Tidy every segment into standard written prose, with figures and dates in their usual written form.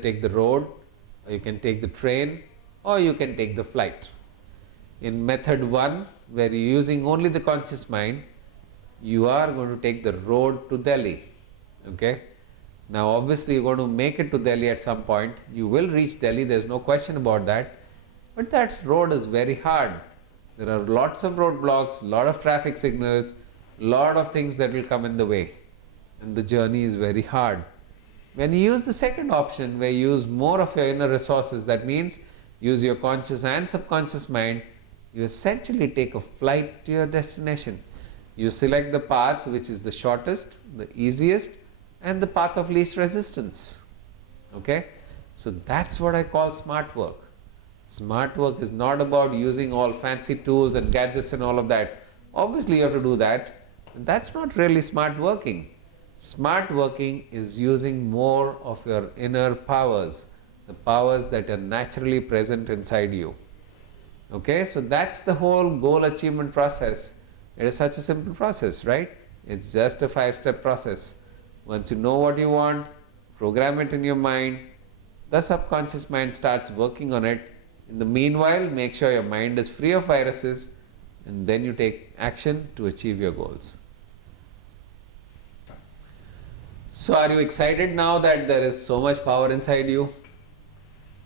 take the road, or you can take the train, or you can take the flight. In method 1, where you are using only the conscious mind, you are going to take the road to Delhi. Okay? Now obviously you are going to make it to Delhi at some point. You will reach Delhi, there is no question about that. But that road is very hard. There are lots of roadblocks, lot of traffic signals, lot of things that will come in the way. And the journey is very hard. When you use the second option, where you use more of your inner resources, that means use your conscious and subconscious mind, you essentially take a flight to your destination. You select the path which is the shortest, the easiest, and the path of least resistance. Okay? So that's what I call smart work. Smart work is not about using all fancy tools and gadgets and all of that. Obviously you have to do that. That's not really smart working. Smart working is using more of your inner powers, the powers that are naturally present inside you. Okay, so that's the whole goal achievement process. It is such a simple process, right? It's just a 5-step process. Once you know what you want, program it in your mind, the subconscious mind starts working on it. In the meanwhile, make sure your mind is free of viruses, and then you take action to achieve your goals. So are you excited now that there is so much power inside you?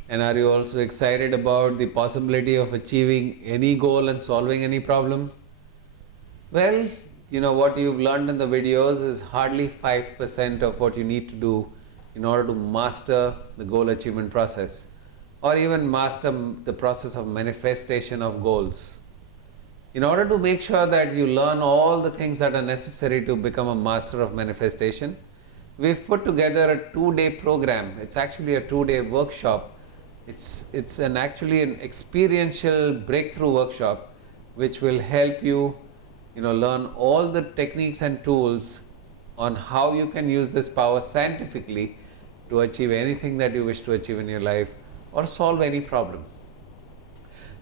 And are you also excited about the possibility of achieving any goal and solving any problem? Well, you know, what you've learned in the videos is hardly 5% of what you need to do in order to master the goal achievement process, or even master the process of manifestation of goals. In order to make sure that you learn all the things that are necessary to become a master of manifestation, we've put together a 2-day program. It's actually a 2-day workshop. It's actually an experiential breakthrough workshop which will help you, learn all the techniques and tools on how you can use this power scientifically to achieve anything that you wish to achieve in your life or solve any problem.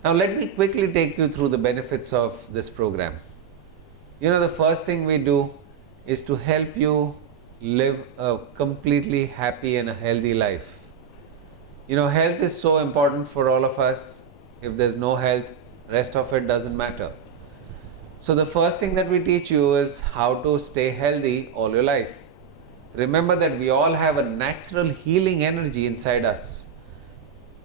Now let me quickly take you through the benefits of this program. The first thing we do is to help you live a completely happy and a healthy life. Health is so important for all of us. If there's no health, rest of it doesn't matter. So the first thing that we teach you is how to stay healthy all your life. Remember that we all have a natural healing energy inside us.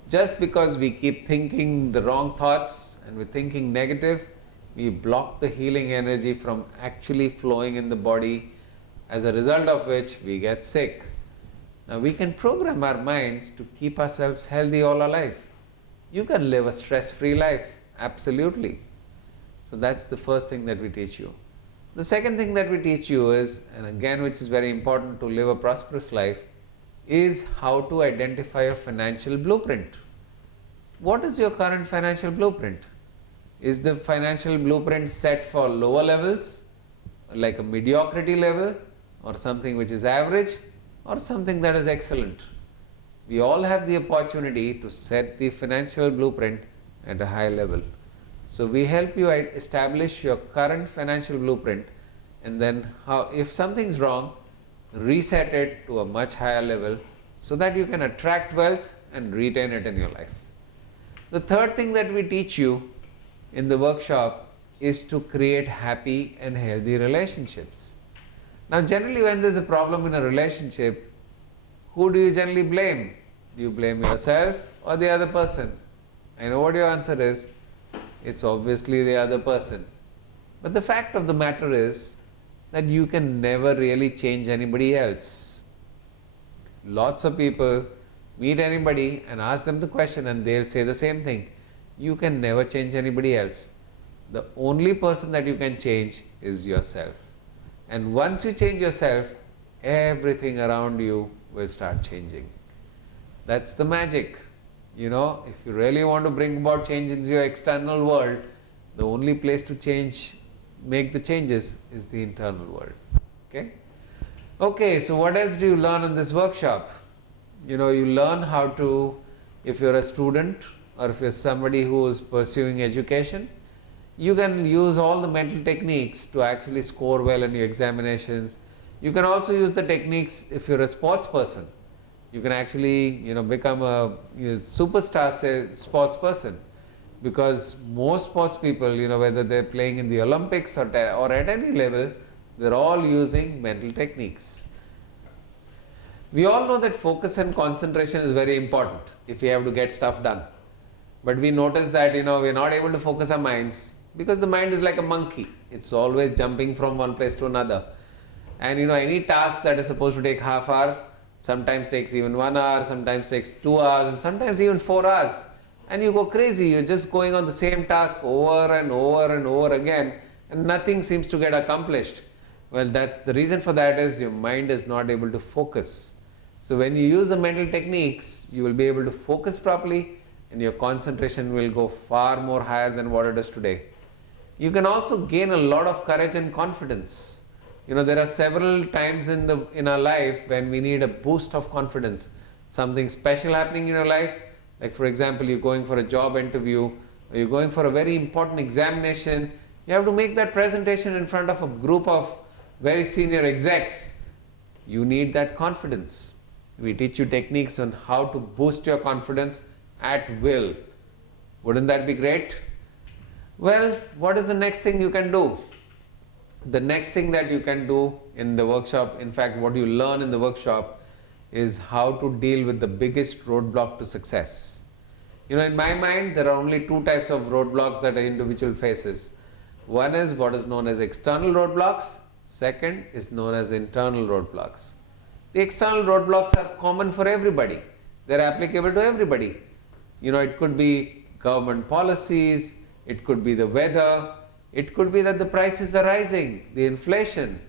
Just because we keep thinking the wrong thoughts and we're thinking negative, we block the healing energy from actually flowing in the body, as a result of which we get sick. Now we can program our minds to keep ourselves healthy all our life. You can live a stress-free life, absolutely. So that's the first thing that we teach you. The second thing that we teach you is, and again which is very important to live a prosperous life, is how to identify a financial blueprint. What is your current financial blueprint? Is the financial blueprint set for lower levels, like a mediocrity level, or something which is average, or something that is excellent? We all have the opportunity to set the financial blueprint at a high level. So we help you establish your current financial blueprint, and then if something is wrong, reset it to a much higher level so that you can attract wealth and retain it in your life. The third thing that we teach you in the workshop is to create happy and healthy relationships. Now generally when there is a problem in a relationship, who do you generally blame? Do you blame yourself or the other person? I know what your answer is. It's obviously the other person. But the fact of the matter is that you can never really change anybody else. Lots of people meet anybody and ask them the question and they'll say the same thing. You can never change anybody else. The only person that you can change is yourself. And once you change yourself, everything around you will start changing. That's the magic. If you really want to bring about change in your external world, the only place to make the changes is the internal world. Okay, so what else do you learn in this workshop? You learn how to, if you're a student or if you're somebody who is pursuing education, you can use all the mental techniques to actually score well in your examinations. You can also use the techniques if you're a sports person. You can actually, become a superstar sports person, because most sports people, whether they're playing in the Olympics or at any level, they're all using mental techniques. We all know that focus and concentration is very important if we have to get stuff done. But we notice that, we're not able to focus our minds because the mind is like a monkey. It's always jumping from one place to another. And, any task that is supposed to take half hour, sometimes takes even 1 hour, sometimes takes 2 hours, and sometimes even 4 hours. And you go crazy. You're just going on the same task over and over and over again, and nothing seems to get accomplished. Well, the reason for that is your mind is not able to focus. So when you use the mental techniques, you will be able to focus properly, and your concentration will go far more higher than what it is today. You can also gain a lot of courage and confidence. There are several times in our life when we need a boost of confidence. Something special happening in your life, like for example, you're going for a job interview, or you're going for a very important examination. You have to make that presentation in front of a group of very senior execs. You need that confidence. We teach you techniques on how to boost your confidence at will. Wouldn't that be great? Well, what is the next thing you can do? The next thing that you can do in the workshop, in fact, what you learn in the workshop, is how to deal with the biggest roadblock to success. In my mind, there are only two types of roadblocks that an individual faces. One is what is known as external roadblocks. Second is known as internal roadblocks. The external roadblocks are common for everybody. They're applicable to everybody. It could be government policies, it could be the weather, it could be that the prices are rising, the inflation.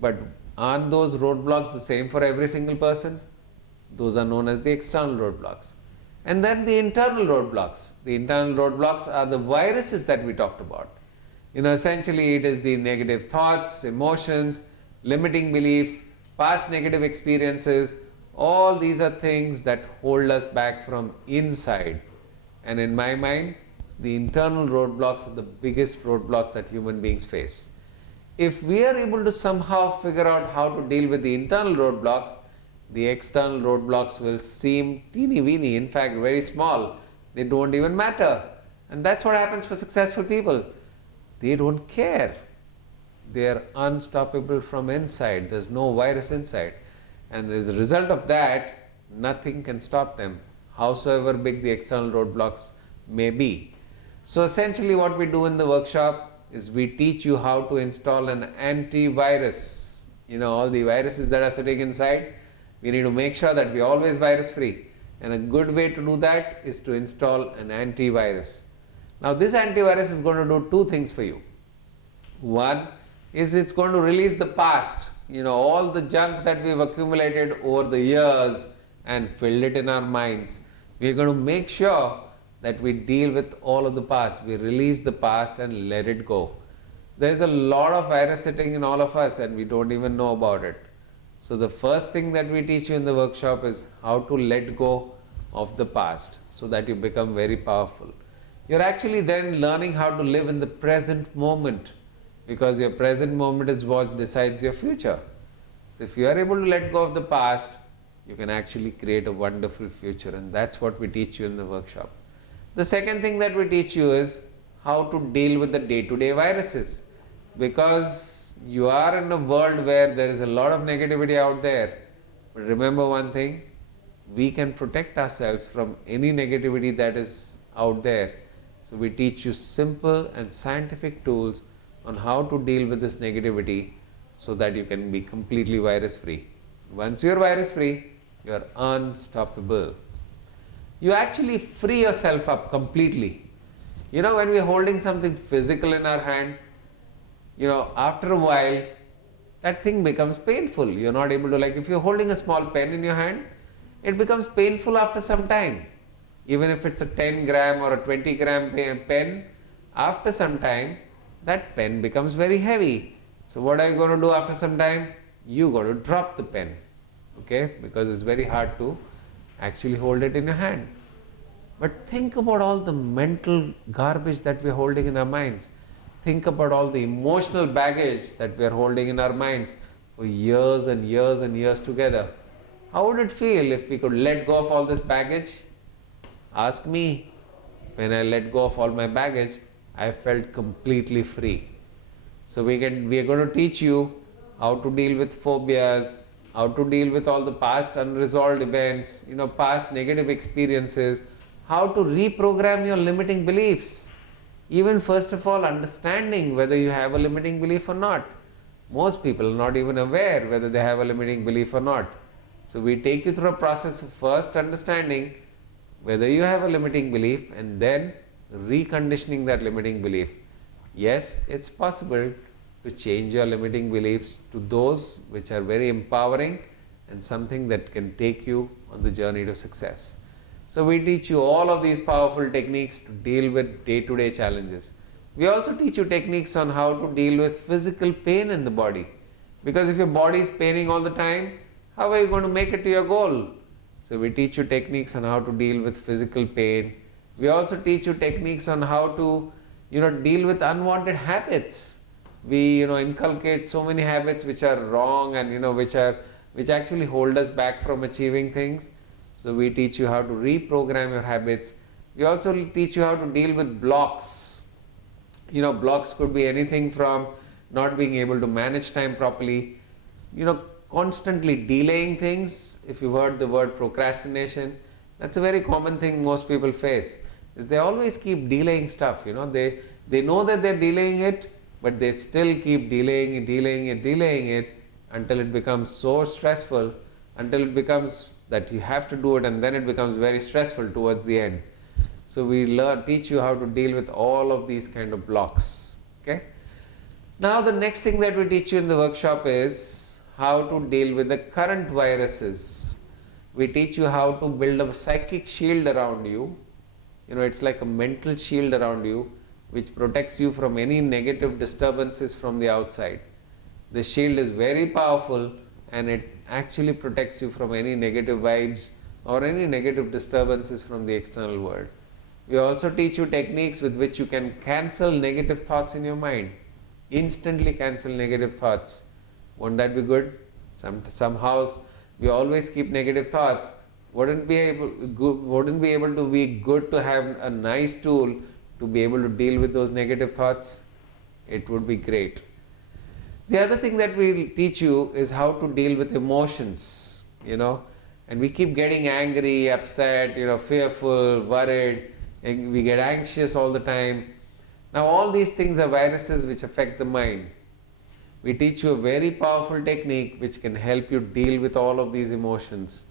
But aren't those roadblocks the same for every single person? Those are known as the external roadblocks. And then the internal roadblocks. The internal roadblocks are the viruses that we talked about. Essentially it is the negative thoughts, emotions, limiting beliefs, past negative experiences. All these are things that hold us back from inside. And in my mind, the internal roadblocks are the biggest roadblocks that human beings face. If we are able to somehow figure out how to deal with the internal roadblocks, the external roadblocks will seem teeny weeny, in fact very small. They don't even matter. And that's what happens for successful people. They don't care. They are unstoppable from inside. There's no virus inside. And as a result of that, nothing can stop them, howsoever big the external roadblocks may be. So essentially what we do in the workshop is we teach you how to install an antivirus. All the viruses that are sitting inside, we need to make sure that we are always virus free. And a good way to do that is to install an antivirus. Now this antivirus is going to do two things for you. One is it's going to release the past, all the junk that we've accumulated over the years and filled it in our minds. We're going to make sure that we deal with all of the past. We release the past and let it go. There's a lot of virus sitting in all of us and we don't even know about it. So the first thing that we teach you in the workshop is how to let go of the past so that you become very powerful. You're actually then learning how to live in the present moment, because your present moment is what decides your future. So if you are able to let go of the past, you can actually create a wonderful future, and that's what we teach you in the workshop. The second thing that we teach you is how to deal with the day-to-day viruses, because you are in a world where there is a lot of negativity out there. But remember one thing, we can protect ourselves from any negativity that is out there. So we teach you simple and scientific tools on how to deal with this negativity so that you can be completely virus free. Once you are virus free, you are unstoppable. You actually free yourself up completely. When we are holding something physical in our hand, after a while, that thing becomes painful. You're not able to, like if you're holding a small pen in your hand, it becomes painful after some time. Even if it's a 10 gram or a 20 gram pen, after some time, that pen becomes very heavy. So what are you going to do after some time? You got to drop the pen, okay? Because it's very hard to actually hold it in your hand. But think about all the mental garbage that we're holding in our minds. Think about all the emotional baggage that we're holding in our minds for years and years and years together. How would it feel if we could let go of all this baggage? Ask me. When I let go of all my baggage, I felt completely free. So we are going to teach you how to deal with phobias, how to deal with all the past unresolved events, past negative experiences, how to reprogram your limiting beliefs. Even first of all, understanding whether you have a limiting belief or not. Most people are not even aware whether they have a limiting belief or not. So we take you through a process of first understanding whether you have a limiting belief and then reconditioning that limiting belief. Yes, it's possible to change your limiting beliefs to those which are very empowering and something that can take you on the journey to success. So we teach you all of these powerful techniques to deal with day-to-day challenges. We also teach you techniques on how to deal with physical pain in the body. Because if your body is paining all the time, how are you going to make it to your goal? So we teach you techniques on how to deal with physical pain. We also teach you techniques on how to deal with unwanted habits. We inculcate so many habits which are wrong and which actually hold us back from achieving things. So we teach you how to reprogram your habits. We also teach you how to deal with blocks. Blocks could be anything from not being able to manage time properly, constantly delaying things. If you've heard the word procrastination, that's a very common thing most people face, is they always keep delaying stuff. They know that they're delaying it, but they still keep delaying it until it becomes so stressful, until it becomes that you have to do it, and then it becomes very stressful towards the end. So we teach you how to deal with all of these kind of blocks. Okay. Now the next thing that we teach you in the workshop is how to deal with the current viruses. We teach you how to build a psychic shield around you. It's like a mental shield around you which protects you from any negative disturbances from the outside. The shield is very powerful and it actually protects you from any negative vibes or any negative disturbances from the external world. We also teach you techniques with which you can cancel negative thoughts in your mind. Instantly cancel negative thoughts. Won't that be good? Somehow we always keep negative thoughts. Wouldn't be able to be good to have a nice tool to be able to deal with those negative thoughts? It would be great. The other thing that we'll teach you is how to deal with emotions, and we keep getting angry, upset, fearful, worried, and we get anxious all the time. Now all these things are viruses which affect the mind. We teach you a very powerful technique which can help you deal with all of these emotions.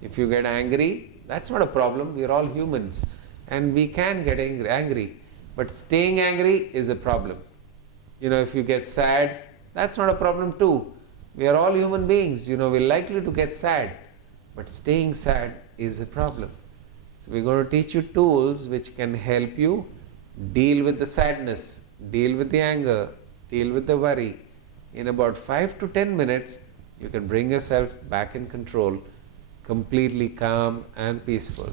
If you get angry, that's not a problem. We are all humans and we can get angry. But staying angry is a problem. If you get sad, that's not a problem too. We are all human beings. We're likely to get sad. But staying sad is a problem. So we're going to teach you tools which can help you deal with the sadness, deal with the anger, deal with the worry. In about 5 to 10 minutes, you can bring yourself back in control, completely calm and peaceful.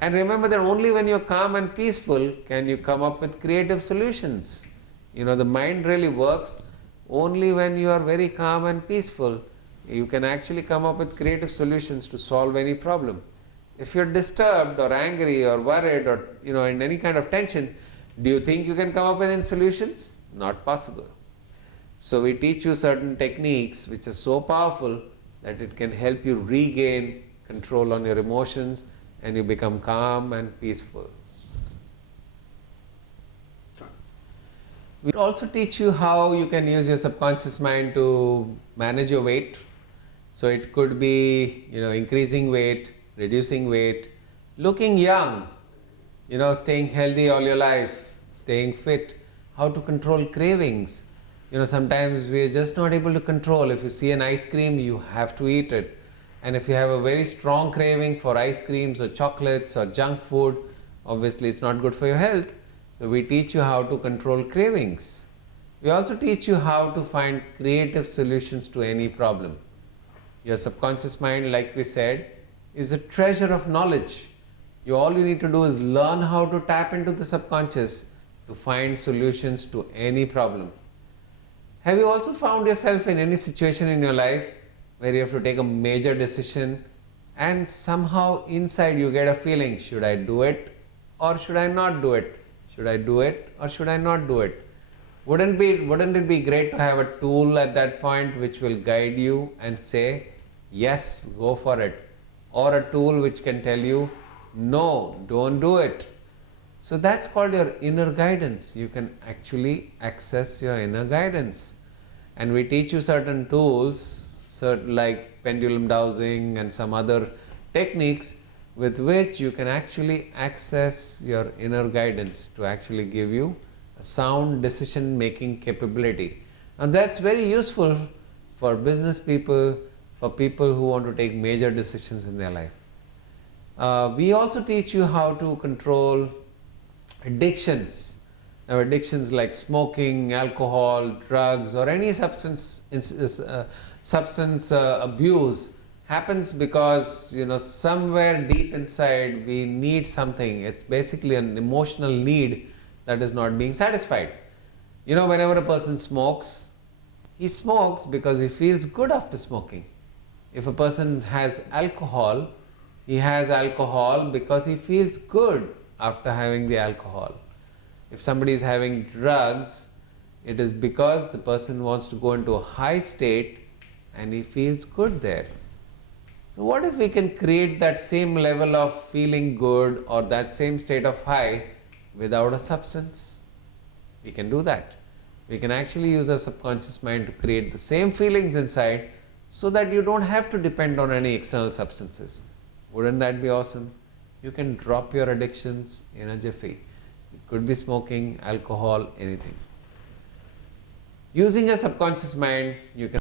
And remember that only when you're calm and peaceful can you come up with creative solutions. The mind really works only when you are very calm and peaceful. You can actually come up with creative solutions to solve any problem. If you're disturbed or angry or worried or in any kind of tension, do you think you can come up with any solutions? Not possible. So we teach you certain techniques which are so powerful that it can help you regain control on your emotions and you become calm and peaceful. We also teach you how you can use your subconscious mind to manage your weight. So it could be, increasing weight, reducing weight, looking young, staying healthy all your life, staying fit, how to control cravings. Sometimes we are just not able to control. If you see an ice cream, you have to eat it. And if you have a very strong craving for ice creams or chocolates or junk food, obviously it's not good for your health. So we teach you how to control cravings. We also teach you how to find creative solutions to any problem. Your subconscious mind, like we said, is a treasure of knowledge. All you need to do is learn how to tap into the subconscious to find solutions to any problem. Have you also found yourself in any situation in your life where you have to take a major decision and somehow inside you get a feeling, should I do it or should I not do it? Should I do it or should I not do it? Wouldn't it be great to have a tool at that point which will guide you and say, yes, go for it, or a tool which can tell you, no, don't do it. So that's called your inner guidance. You can actually access your inner guidance. And we teach you certain tools, like pendulum dowsing and some other techniques with which you can actually access your inner guidance to actually give you a sound decision making capability. And that's very useful for business people, for people who want to take major decisions in their life. We also teach you how to control addictions. Now, addictions like smoking, alcohol, drugs, or any substance abuse happens because, somewhere deep inside we need something. It's basically an emotional need that is not being satisfied. Whenever a person smokes, he smokes because he feels good after smoking. If a person has alcohol, he has alcohol because he feels good after having the alcohol. If somebody is having drugs, it is because the person wants to go into a high state and he feels good there. So what if we can create that same level of feeling good or that same state of high without a substance? We can do that. We can actually use our subconscious mind to create the same feelings inside so that you don't have to depend on any external substances. Wouldn't that be awesome? You can drop your addictions in a jiffy. It could be smoking, alcohol, anything. Using a subconscious mind, you can